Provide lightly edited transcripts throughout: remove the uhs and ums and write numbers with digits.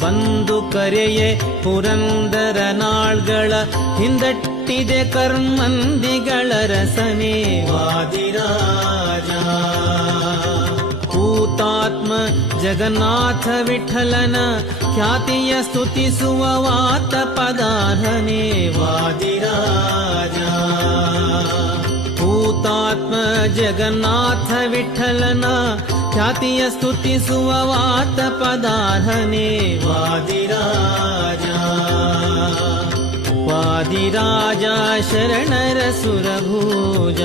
ಬಂದು ಕರೆಯೇ ಪುರಂದರ ನಾಳ್ಗಳ ಹಿಂದಟ್ಟಿದೆ ಕರ್ಮಂದಿಗಳ ರಸನೆ ವಾದಿರಾಜ. ಹುತಾತ್ಮ ಜಗನ್ನಾಥ ವಿಠಲನ ಖ್ಯಾತಿಯ ಸ್ತುತಿಸುವ ವಾತ ಪದಾರ್ಹನೆ ವಾದಿರಾಜ. ಹುತಾತ್ಮ ಜಗನ್ನಾಥ ವಿಠಲನ ಖ್ಯಾತಿಯ ಸ್ತುತಿಸುವ ವಾತ ಪದಾರ್ಹನೆ ವಾದಿರಾಜ. ವಾದಿರಾಜ ಶರಣರ ಸುರಭೂಜ,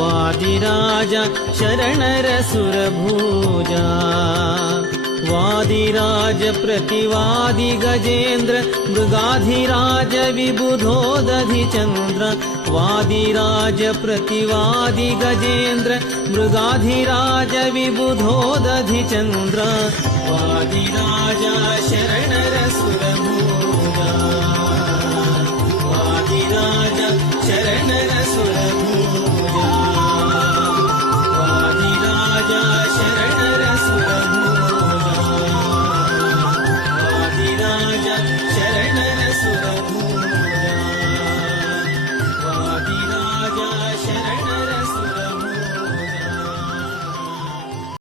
ವಾದಿರಾಜ ಶರಣರ ಸುರಭೂಜ. ವಾದಿರಾಜ ಪ್ರತಿವಾದಿ ಗಜೇಂದ್ರ ಮೃಗಾಧಿರಾಜ ವಿಬುಧೋದಧಿ ಚಂದ್ರ. ವಾದಿರಾಜ ಪ್ರತಿವಾದಿ ಗಜೇಂದ್ರ ಮೃಗಾಧಿರಾಜ ವಿಬುಧೋದಧಿ ಚಂದ್ರ. ವಾದಿರಾಜ ಶರಣರ ಸುರಭೂಜ.